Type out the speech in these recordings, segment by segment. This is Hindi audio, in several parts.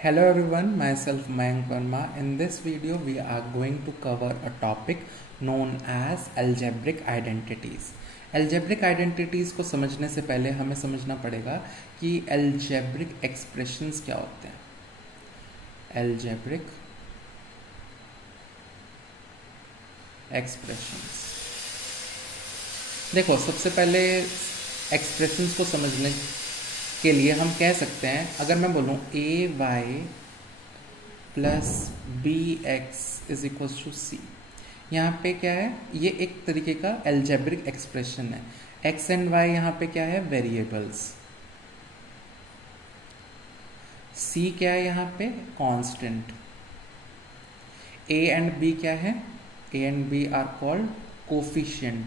Hello everyone, myself Mayank Verma. In this video, we are going to cover a topic known as algebraic identities. Algebraic identities को समझने से पहले हमें समझना पड़ेगा कि algebraic expressions क्या होते हैं. Algebraic expressions. देखो, सबसे पहले expressions को समझने के लिए हम कह सकते हैं, अगर मैं बोलूँ a y plus b x is equal to c, यहाँ पे क्या है, ये एक तरीके का एल्जेब्रिक एक्सप्रेशन है. एक्स एंड वाई यहाँ पे क्या है, वेरिएबल्स. सी क्या है यहाँ पे, कांस्टेंट. ए एंड बी क्या है, A and B are called coefficient.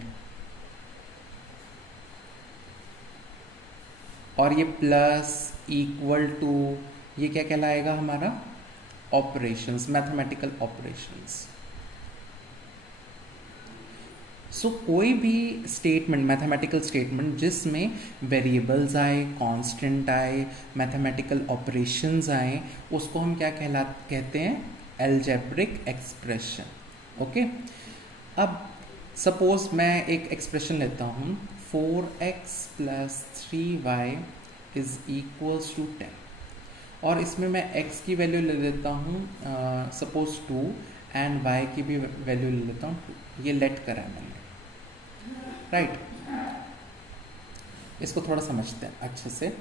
और ये प्लस इक्वल टू, ये क्या कहलाएगा हमारा, ऑपरेशंस, मैथमेटिकल ऑपरेशंस. सो कोई भी स्टेटमेंट, मैथमेटिकल स्टेटमेंट जिसमें वेरिएबल्स आए, कांस्टेंट आए, मैथमेटिकल ऑपरेशंस आए, उसको हम क्या कहते हैं, एल्जेब्रिक एक्सप्रेशन. ओके, अब सपोज मैं एक एक्सप्रेशन लेता हूँ, 4x plus 3y is equals to 10, और इसमें मैं x की वैल्यू ले लेता हूँ सपोज 2 एंड y की भी वैल्यू ले लेता हूँ 2. ये लेट करा है मैंने, राइट. इसको थोड़ा समझते हैं अच्छे से.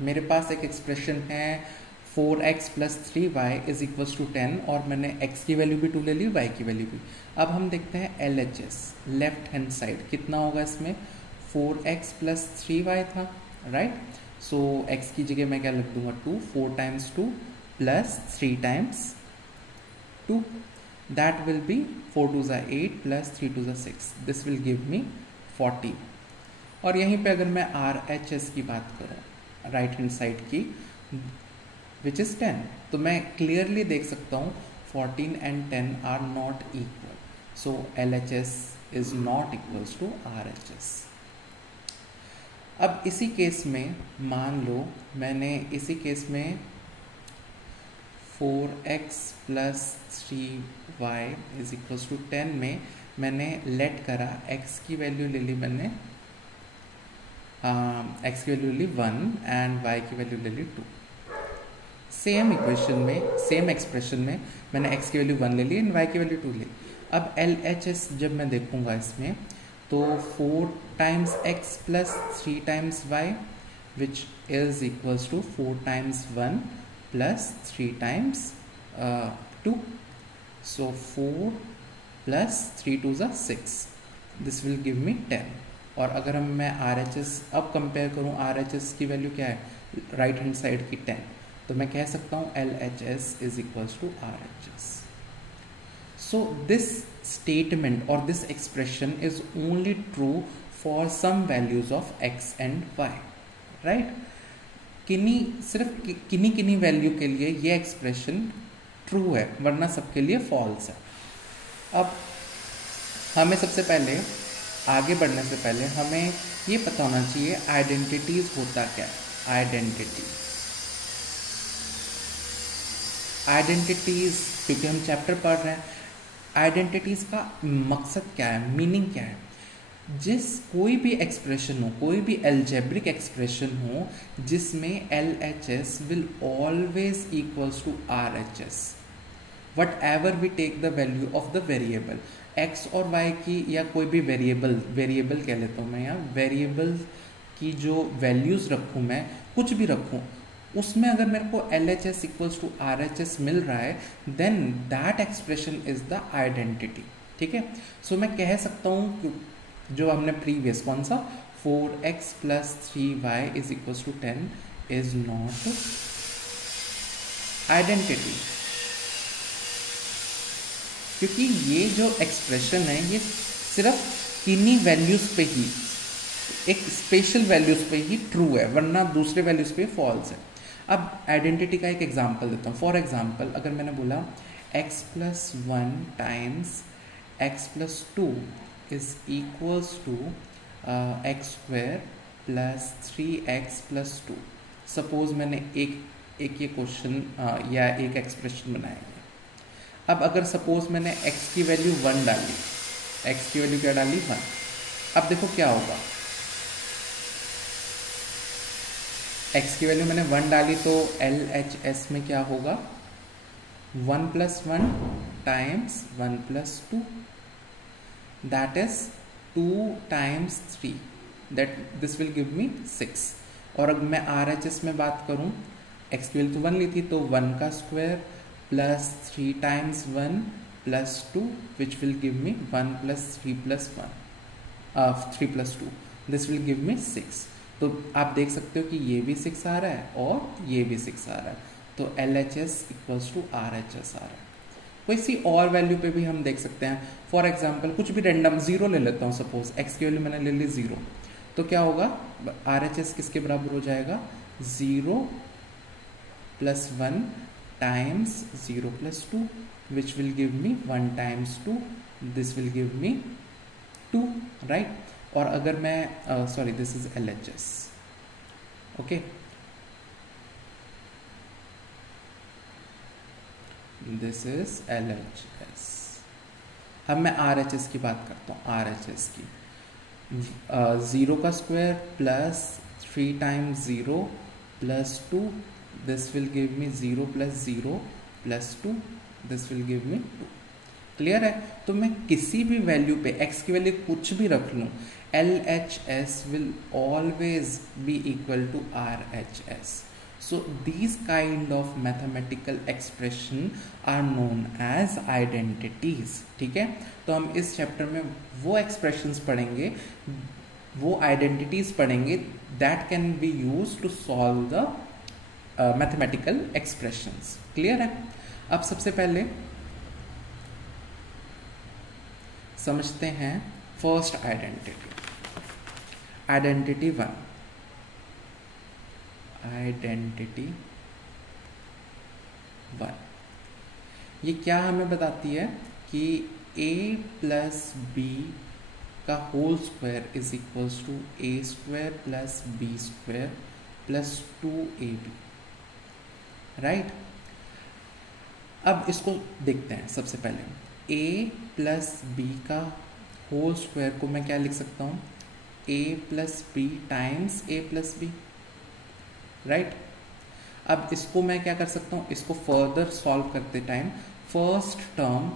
मेरे पास एक एक्सप्रेशन है 4x plus 3y is equals to 10, और मैंने x की वैल्यू भी 2 ले ली, y की वैल्यू भी. अब हम देखते हैं LHS, लेफ्ट हैंड साइड कितना होगा इसमें, 4x प्लस 3y था, राइट. सो x की जगह मैं क्या लिख दूंगा, 2, 4 times 2 plus 3 times 2, that will be 4 2 ज़ा 8 प्लस 3 2 ज़ा 6, दिस विल गिव मी 40. और यहीं पे अगर मैं RHS की बात करूँ, राइट हैंड साइड की, विच इज़ 10, तो मैं क्लियरली देख सकता हूँ 14 and 10 are not equal, so LHS is not equals to RHS. अब इसी केस में मान लो मैंने इसी केस में 4x plus 3y is equals to 10 में मैंने लेट करा, x की वैल्यू ले ली मैंने, x की वैल्यू ले ली 1 एंड y की वैल्यू ले ली 2. सेम इक्वेशन में, सेम एक्सप्रेशन में मैंने x की वैल्यू 1 ले ली एंड y की वैल्यू 2 ली. अब LHS जब मैं देखूंगा इसमें, तो 4 times x plus 3 times y which is equals to 4 times 1 plus 3 times 2, so 4 plus 3 2 ज़ा 6, दिस विल गिव मी 10. और अगर हम मैं RHS अब कंपेयर करूँ, RHS की वैल्यू क्या है, राइट हैंड साइड की 10, तो मैं कह सकता हूँ LHS is equals to RHS. So this statement और this expression is only true for some values of x and y, right. सिर्फ किन्हीं वैल्यू के लिए ये एक्सप्रेशन ट्रू है, वरना सबके लिए फॉल्स है. अब हमें सबसे पहले, आगे बढ़ने से पहले हमें ये पता होना चाहिए आइडेंटिटीज होता क्या है. आइडेंटिटीज, क्योंकि हम चैप्टर पढ़ रहे हैं, आइडेंटिटीज का मकसद क्या है, मीनिंग क्या है. कोई भी एक्सप्रेशन हो, कोई भी एल्जेब्रिक एक्सप्रेशन हो जिसमें LHS will always equals to RHS, whatever we take the value of the variable, x और y की, या कोई भी वेरिएबल कह लेता हूँ मैं, यहाँ वेरिएबल की जो वैल्यूज रखूँ मैं, कुछ भी रखूँ, उसमें अगर मेरे को LHS इक्वल्स टू RHS मिल रहा है, then that expression is the identity. ठीक है. सो मैं कह सकता हूँ जो हमने प्रीवियस, कौन सा, 4x plus 3y is equals to 10 is not identity, क्योंकि ये जो एक्सप्रेशन है ये सिर्फ किन्हीं वैल्यूज पे ही, एक स्पेशल वैल्यूज पे ही ट्रू है, वरना दूसरे वैल्यूज पे फॉल्स है. अब आइडेंटिटी का एक एग्जांपल देता हूँ. फॉर एग्जांपल अगर मैंने बोला x plus 1 times x plus 2 is equals to x square plus 3x plus 2, suppose मैंने एक एक ये क्वेश्चन या एक एक्सप्रेशन बनाएंगे। अब अगर सपोज मैंने x की वैल्यू 1 डाली, x की वैल्यू क्या डाली 1, अब देखो क्या होगा, x की वैल्यू मैंने 1 डाली तो LHS में क्या होगा, 1 + 1 times 1 + 2, that is 2 × 3, that this will give मी 6। और अगर मैं RHS में बात करूं, x की वैल्यू तो 1 ली थी तो 1 का square plus 3 × 1 + 2 which will give me 1 + 3 + 1 3 + 2, this will give मी 6। तो आप देख सकते हो कि ये भी 6 आ रहा है और ये भी 6 आ रहा है, तो LHS = RHS आ रहा है। कोई सी और वैल्यू पे भी हम देख सकते हैं, फॉर एग्जाम्पल कुछ भी रैंडम 0 ले लेता हूँ, सपोज x की वैल्यू मैंने ले ली 0, तो क्या होगा, RHS किसके बराबर हो जाएगा, 0 + 1 times 0 + 2 which will give me 1 × 2, this will give me 2, right. और अगर मैं sorry this is LHS, okay, this is LHS। अब मैं RHS की बात करता हूँ, RHS की 0 का square plus 3 × 0 + 2, this will give me 0 + 0 + 2, this will give me 2। Clear है। तो मैं किसी भी वैल्यू पे x की वैल्यू कुछ भी रख लूँ, LHS will always be equal to RHS. So these kind of mathematical expression are known as identities। ठीक है, तो हम इस चैप्टर में वो expressions पढ़ेंगे, वो identities पढ़ेंगे that can be used to solve the mathematical expressions। Clear है। अब सबसे पहले समझते हैं फर्स्ट आइडेंटिटी, आइडेंटिटी 1, आइडेंटिटी 1 ये क्या हमें बताती है कि a + b का whole square is equals to a² + b² + 2ab, right. अब इसको देखते हैं। सबसे पहले a + b का होल स्क्वायर को मैं क्या लिख सकता हूँ, a + b times a + b, right. अब इसको मैं क्या कर सकता हूँ, इसको फर्दर सॉल्व करते टाइम फर्स्ट टर्म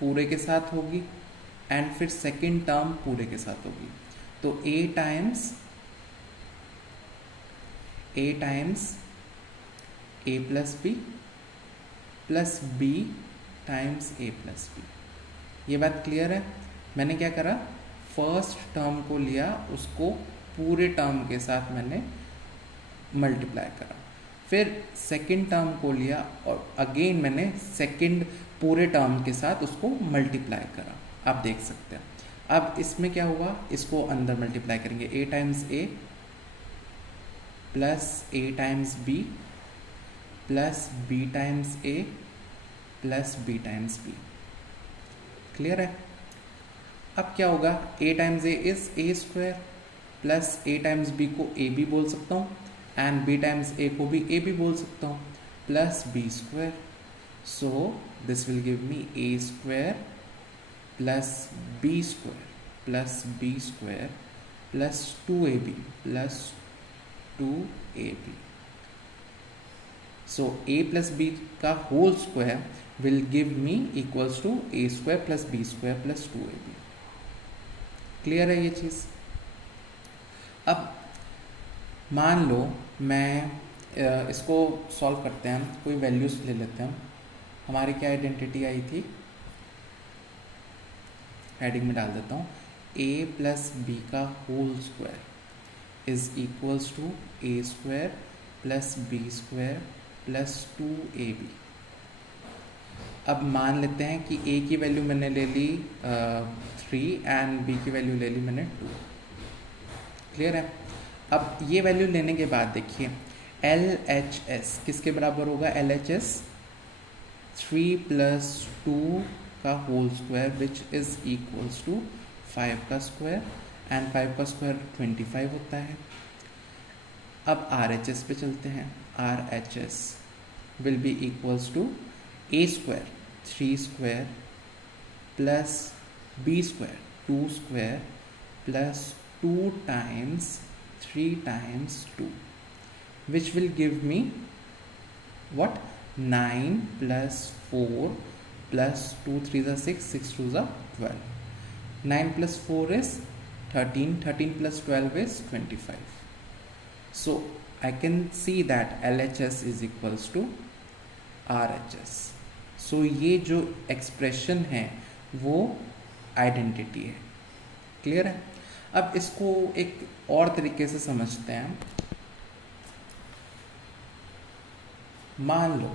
पूरे के साथ होगी एंड फिर सेकंड टर्म पूरे के साथ होगी, तो a times a + b plus b times a + b। ये बात क्लियर है। मैंने क्या करा, फर्स्ट टर्म को लिया, उसको पूरे टर्म के साथ मैंने मल्टीप्लाई करा, फिर सेकंड टर्म को लिया और अगेन मैंने सेकंड पूरे टर्म के साथ उसको मल्टीप्लाई करा। आप देख सकते हैं। अब इसमें क्या हुआ, इसको अंदर मल्टीप्लाई करेंगे, a times a plus a times b plus b times a plus b times b। Clear है। अब क्या होगा, a times a is a² plus a times b को a भी बोल सकता हूँ एंड b टाइम्स a को भी a भी बोल सकता हूँ plus b²। So this will give me a² plus b² plus b² plus 2ab plus 2ab। So a plus b का whole square will give me equals to a² plus b² plus 2ab। Clear है ये चीज़। अब मान लो मैं इसको सॉल्व करते हैं, कोई वैल्यूज ले लेते हैं। हमारी क्या आइडेंटिटी आई थी, हेडिंग में डाल देता हूँ, a प्लस b का whole square is equals to a² plus b² plus 2ab। अब मान लेते हैं कि a की वैल्यू मैंने ले ली 3 एंड b की वैल्यू ले ली मैंने 2। क्लियर है। अब ये वैल्यू लेने के बाद देखिए LHS किसके बराबर होगा, LHS 3 + 2 का whole square which is equals to 5 का स्क्वायर एंड 5 का स्क्वायर 25 होता है। अब RHS पे चलते हैं। RHS will be equals to a square 3 square plus b square 2 square plus 2 times 3 times 2, which will give me what? 9 plus 4 plus 2 3 is 6, 6 2 is 12. 9 plus 4 is 13, 13 plus 12 is 25. So I can see that LHS is equals to RHS. So ये जो एक्सप्रेशन है वो आइडेंटिटी है. क्लियर है? अब इसको एक और तरीके से समझते हैं. मान लो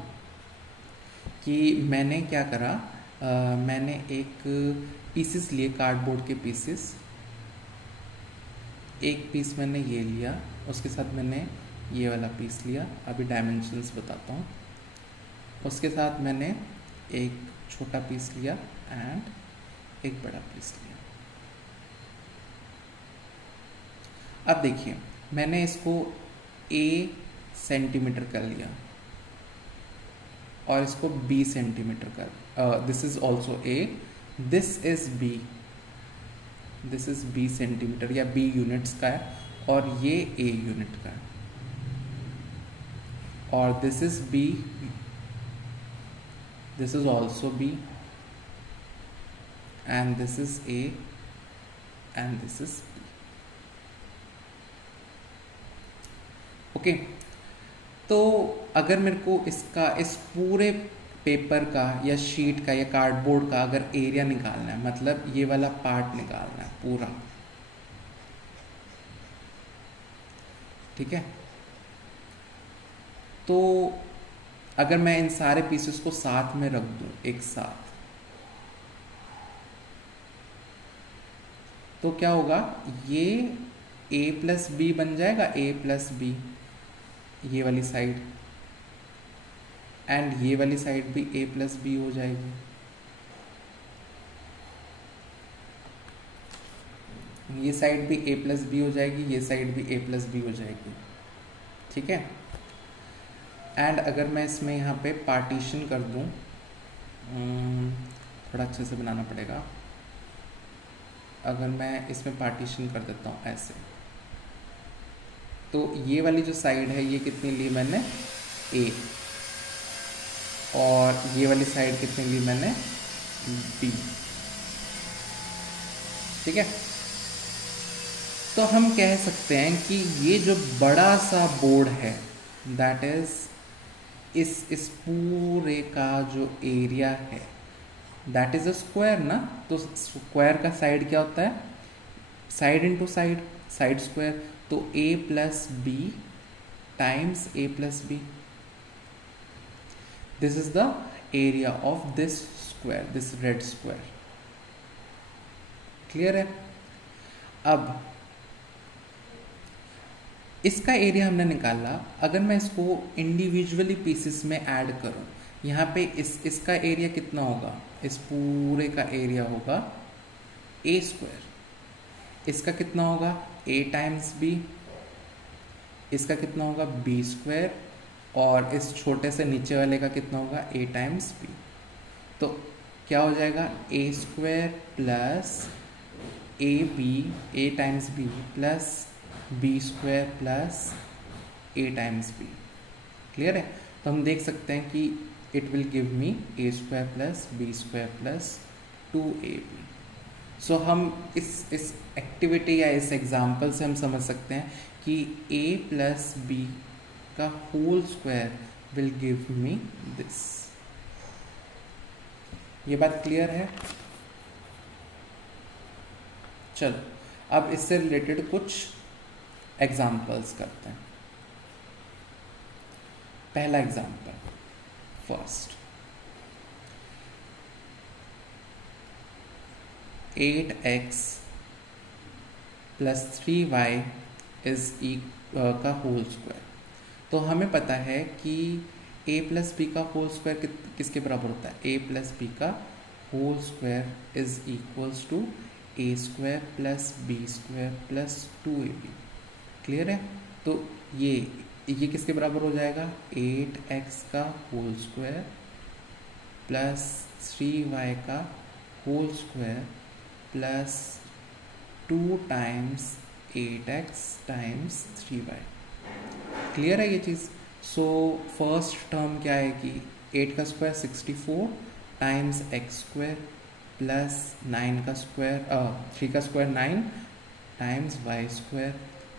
कि मैंने क्या करा, मैंने एक पीसेस लिए, कार्डबोर्ड के पीसेस. एक पीस मैंने ये लिया, उसके साथ मैंने ये वाला पीस लिया. अभी डायमेंशंस बताता हूँ. उसके साथ मैंने एक छोटा पीस लिया एंड एक बड़ा पीस लिया. अब देखिए, मैंने इसको a सेंटीमीटर कर लिया और इसको b सेंटीमीटर कर. This is also a, this is b, this is b centimetre या b यूनिट्स का है और ये a यूनिट का है. और this is b, this is also b, and this is a, and this is b. Okay, तो अगर मेरे को इसका, इस पूरे पेपर का या शीट का या कार्डबोर्ड का अगर एरिया निकालना है, मतलब ये वाला पार्ट निकालना है पूरा, ठीक है, तो अगर मैं इन सारे पीसेस को साथ में रख दूं एक साथ, तो क्या होगा? ये a प्लस बी बन जाएगा, a प्लस बी, ये वाली साइड, एंड ये वाली साइड भी a प्लस बी हो जाएगी. ये साइड भी a प्लस बी हो जाएगी, ये साइड भी a प्लस बी हो जाएगी. ठीक है. एंड अगर मैं इसमें यहाँ पे पार्टीशन कर दूँ, थोड़ा अच्छे से बनाना पड़ेगा. अगर मैं इसमें पार्टीशन कर देता हूँ ऐसे, तो ये वाली जो साइड है ये कितनी ली मैंने? A, और ये वाली साइड कितनी ली मैंने? B. ठीक है. तो हम कह सकते हैं कि ये जो बड़ा सा बोर्ड है, दैट इज इस पूरे का जो एरिया है, दैट इज अ स्क्वायर ना. तो स्क्वायर का साइड क्या होता है? Side into side, side square. तो a plus B times a plus B, this is the area of this square, this red square. Clear है? अब इसका एरिया हमने निकाला. अगर मैं इसको इंडिविजुअली पीसेस में ऐड करूं, यहाँ पे इसका एरिया कितना होगा? इस पूरे का एरिया होगा a स्क्वायर. इसका कितना होगा? a times b. इसका कितना होगा? b square. और इस छोटे से नीचे वाले का कितना होगा? a times b. तो क्या हो जाएगा? a square plus a times b plus b square plus a times b. Clear है? तो हम देख सकते हैं कि it will give me a square plus b square plus 2ab. सो हम इस एक्टिविटी या इस एग्जाम्पल से हम समझ सकते हैं कि a प्लस b का whole square will give me this. ये बात क्लियर है? चलो अब इससे रिलेटेड कुछ एग्जाम्पल्स करते हैं. पहला example, first, 8x plus 3y is का होल स्क्वायर. तो हमें पता है कि a प्लस बी का होल स्क्वायर किसके बराबर होता है? a प्लस बी का whole square is equals to a square plus b square plus 2ab. Clear है? तो ये ये किसके बराबर हो जाएगा, 8x का होल स्क्वायर प्लस 3y का whole square plus 2 times 8x times 3y। Clear है ये चीज़। सो फर्स्ट टर्म क्या है कि 8 का square 64 times x square plus 9 का स्क्वायर 3 का square 9 times y square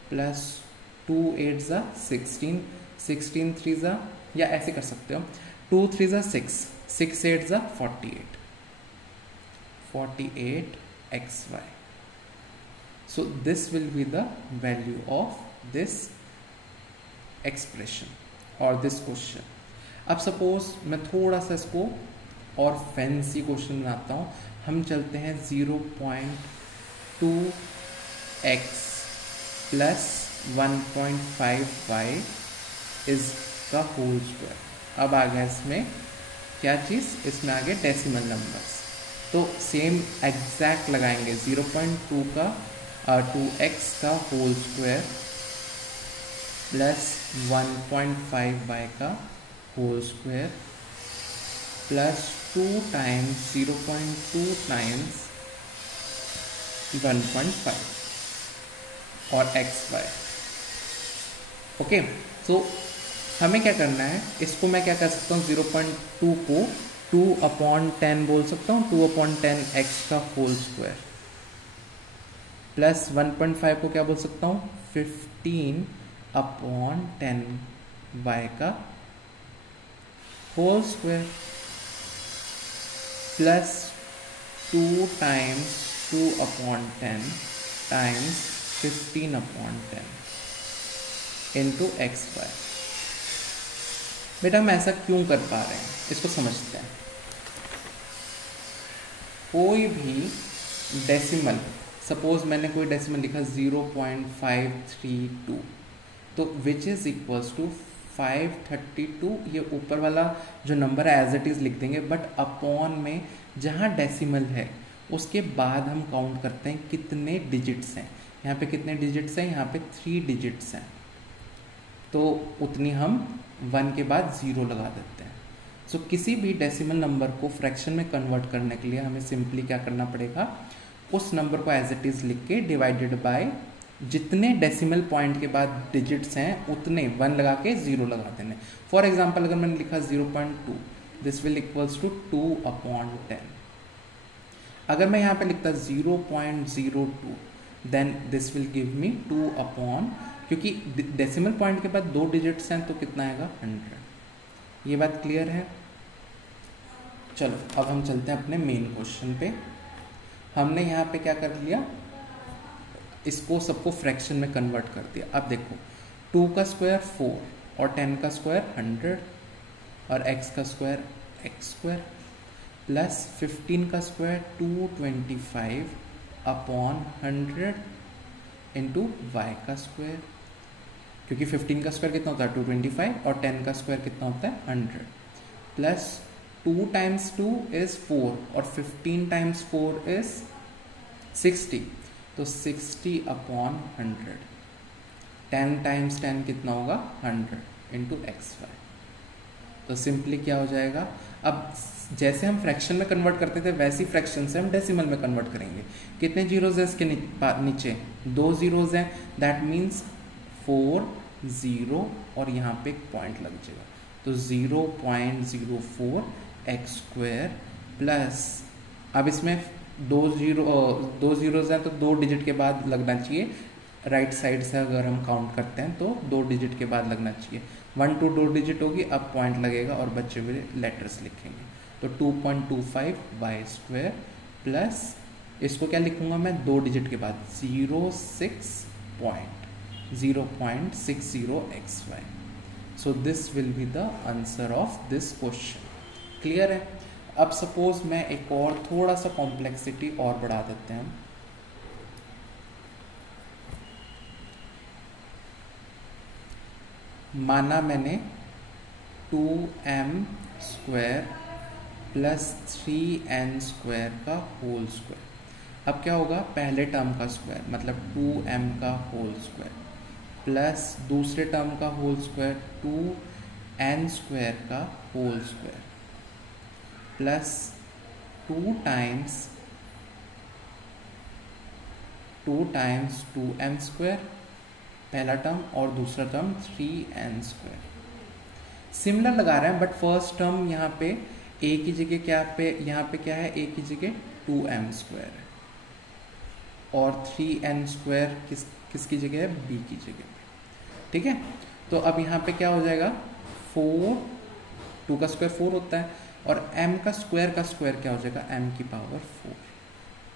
plus 2 8 ज़ा 16 16 3 ज़ा, या ऐसे कर सकते हो 2 3 ज़ा 6 6 8 ज़ा 48 48 xy। So this will be the value of this expression or this question. अब सपोज मैं थोड़ा सा इसको और फैंसी क्वेश्चन बनाता हूँ। हम चलते हैं 0.2x प्लस 1.5y इज का होल स्क्वायर। अब आ गया इसमें क्या चीज़, इसमें आ गया डेसिमल नंबर्स। तो सेम एग्जैक्ट लगाएंगे 0.2 का 2x का होल स्क्वायर प्लस 1.5y का whole square plus 2 times 0.2 times 1.5 और xy। ओके, सो हमें क्या करना है, इसको मैं क्या कर सकता हूँ 0.2 को 2/10 बोल सकता हूँ, 2/10 x का होल स्क्वायर प्लस 1.5 को क्या बोल सकता हूँ 15/10 y का whole square plus 2 times 2/10 times 15/10 into xy। बेटा हम ऐसा क्यों कर पा रहे हैं, इसको समझते हैं। कोई भी डेसिमल, सपोज मैंने कोई डेसिमल लिखा 0.532, तो विच इज इक्वल्स टू 532, ये ऊपर वाला जो नंबर है एज इट इज लिख देंगे, बट अपॉन में जहाँ डेसिमल है उसके बाद हम काउंट करते हैं कितने डिजिट्स हैं। यहाँ पे कितने डिजिट्स हैं, यहाँ पे 3 डिजिट्स हैं, तो उतनी हम 1 के बाद 0 लगा देते हैं। सो किसी भी डेसिमल नंबर को फ्रैक्शन में कन्वर्ट करने के लिए हमें सिंपली क्या करना पड़ेगा, उस नंबर को एज इट इज लिख के डिवाइडेड बाय जितने डेसिमल पॉइंट के बाद डिजिट्स हैं उतने 1 लगा के 0 लगा देने। फॉर एग्जांपल अगर मैंने लिखा 0.2, दिस विल इक्वल्स टू 2/10। अगर मैं यहाँ पे लिखता 0.02, then this will give me 2/, क्योंकि डेसिमल पॉइंट के बाद 2 डिजिट्स हैं तो कितना आएगा 100। ये बात क्लियर है। चलो अब हम चलते हैं अपने मेन क्वेश्चन पे। हमने यहाँ पे क्या कर लिया, इसको सबको फ्रैक्शन में कन्वर्ट कर दिया। अब देखो 2 का स्क्वायर 4 और 10 का स्क्वायर 100 और x का स्क्वायर x स्क्वायर प्लस 15 का स्क्वायर 225/100 इंटू y का स्क्वायर, क्योंकि 15 का स्क्वायर कितना होता है 225 और 10 का स्क्वायर कितना होता है 100, प्लस 2 टाइम्स 2 इज 4 और 15 टाइम्स 4 इज 60, तो 60/100। 10 टाइम्स 10 कितना होगा 100 इंटू xy। तो सिंपली क्या हो जाएगा, अब जैसे हम फ्रैक्शन में कन्वर्ट करते थे वैसी फ्रैक्शन से हम डेसिमल में कन्वर्ट करेंगे। कितने जीरोज है इसके नीचे, 2 जीरोज हैं, दैट मीन्स 4 0 और यहाँ पे एक पॉइंट लग जाएगा, तो 0.04 x स्क्वायर प्लस, अब इसमें 2 जीरोज हैं तो 2 डिजिट के बाद लगना चाहिए। राइट साइड से अगर हम काउंट करते हैं तो 2 डिजिट के बाद लगना चाहिए। 1 to 2 डिजिट होगी, अब पॉइंट लगेगा और बच्चे हुए लेटर्स लिखेंगे। तो 2.25 y स्क्वायर प्लस, इसको क्या लिखूंगा मैं 2 डिजिट के बाद 0.60 xy। So this will be the answer of this question. Clear है। अब सपोज मैं एक और थोड़ा सा कॉम्प्लेक्सिटी और बढ़ा देते हैं। माना मैंने 2m square plus 3n square का होल स्क्वायर। अब क्या होगा, पहले टर्म का स्क्वायर मतलब 2m का होल स्क्वायर प्लस दूसरे टर्म का होल स्क्वायर 2n स्क्वायर का whole square plus 2 times 2m square पहला टर्म और दूसरा टर्म 3n स्क्वायर। सिमिलर लगा रहे हैं बट फर्स्ट टर्म यहाँ पे a की जगह क्या पे यहाँ पे क्या है, a की जगह 2m स्क्वायर है और 3n स्क्वायर किसकी जगह है, b की जगह। ठीक है, तो अब यहाँ पे क्या हो जाएगा 4, 2 का स्क्वायर 4 होता है और m का स्क्वायर क्या हो जाएगा m की पावर 4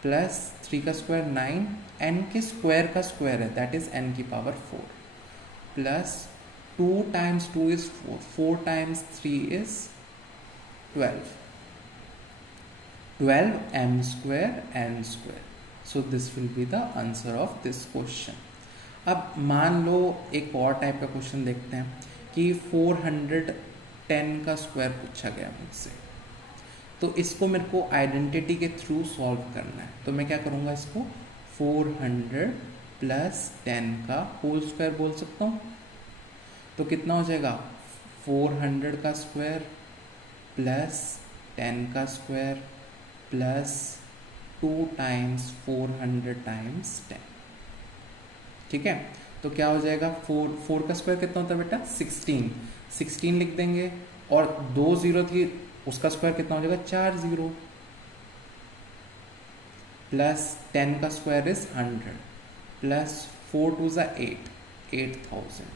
प्लस 3 का स्क्वायर 9, n के स्क्वायर का स्क्वायर है दैट इज n की power 4 plus 2 times 2 is 4, 4 times 3 is 12, 12m square n square. So this will be the answer of this question. अब मान लो एक और टाइप का क्वेश्चन देखते हैं कि 410 का स्क्वायर पूछा गया मुझसे, तो इसको मेरे को आइडेंटिटी के थ्रू सॉल्व करना है। तो मैं क्या करूँगा, इसको 400 प्लस 10 का होल स्क्वायर बोल सकता हूँ। तो कितना हो जाएगा 400 का स्क्वायर प्लस 10 का स्क्वायर प्लस 2 टाइम्स 400 टाइम्स 10। ठीक है, तो क्या हो जाएगा 4 का स्क्वायर कितना होता है बेटा 16 लिख देंगे और 2 0 थी उसका स्क्वायर कितना हो जाएगा 4 0 प्लस 10 का स्क्वायर इज 100 प्लस 4 2 8 8000।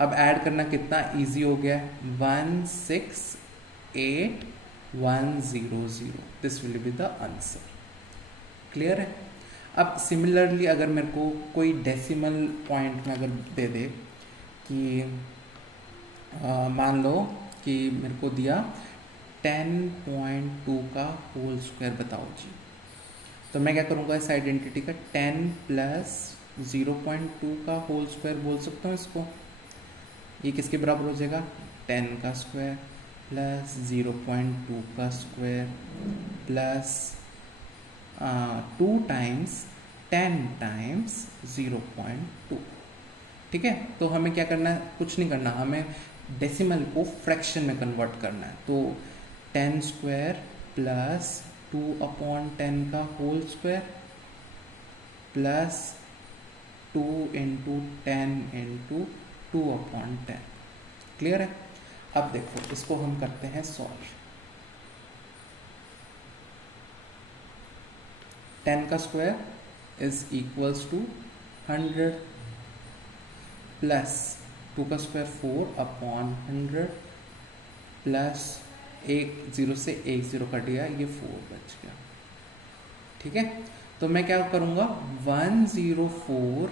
अब ऐड करना कितना इजी हो गया 168100। This will be the answer. Clear है। अब सिमिलरली अगर मेरे को कोई डेसिमल पॉइंट में अगर दे दे कि मान लो कि मेरे को दिया 10.2 का होल स्क्वायर बताओ जी, तो मैं क्या करूँगा इस आइडेंटिटी का 10 प्लस 0.2 का होल स्क्वायर बोल सकता हूँ इसको। ये किसके बराबर हो जाएगा 10 का स्क्वायर प्लस 0.2 का स्क्वायर प्लस 2 टाइम्स 10 टाइम्स 0.2। ठीक है, तो हमें क्या करना है, कुछ नहीं करना, हमें डेसिमल को फ्रैक्शन में कन्वर्ट करना है। तो 10 स्क्वायर प्लस 2/10 का whole square plus 2 into 10 into 2/10। Clear है। अब देखो इसको हम करते हैं सॉल्व। 10 का square is equals to 100 plus 2 का स्क्वायर 4/100 प्लस 1 0 से 1 0 कट गया, ये 4 बच गया। ठीक है, तो मैं क्या करूँगा 104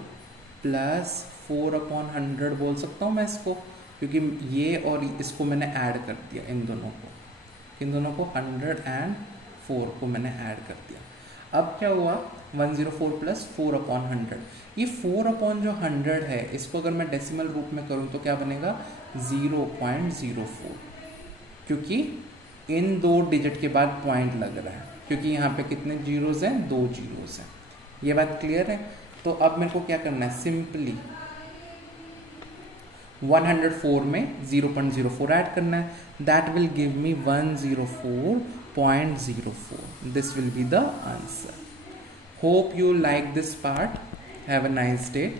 प्लस 4/100 बोल सकता हूँ मैं इसको, क्योंकि ये और इसको मैंने ऐड कर दिया, इन दोनों को 104 को मैंने ऐड कर दिया। अब क्या हुआ 104 प्लस 4/100, ये 4/100 है, इसको अगर मैं डेसिमल रूप में करूँ तो क्या बनेगा 0.04, क्योंकि इन 2 डिजिट के बाद पॉइंट लग रहा है, क्योंकि यहाँ पे कितने जीरोज हैं 2 जीरोज हैं। ये बात क्लियर है। तो अब मेरे को क्या करना है, सिंपली 104 में 0.04 ऐड करना है, that will give me 104.04। This will be the answer. Hope you like this part. Have a nice day.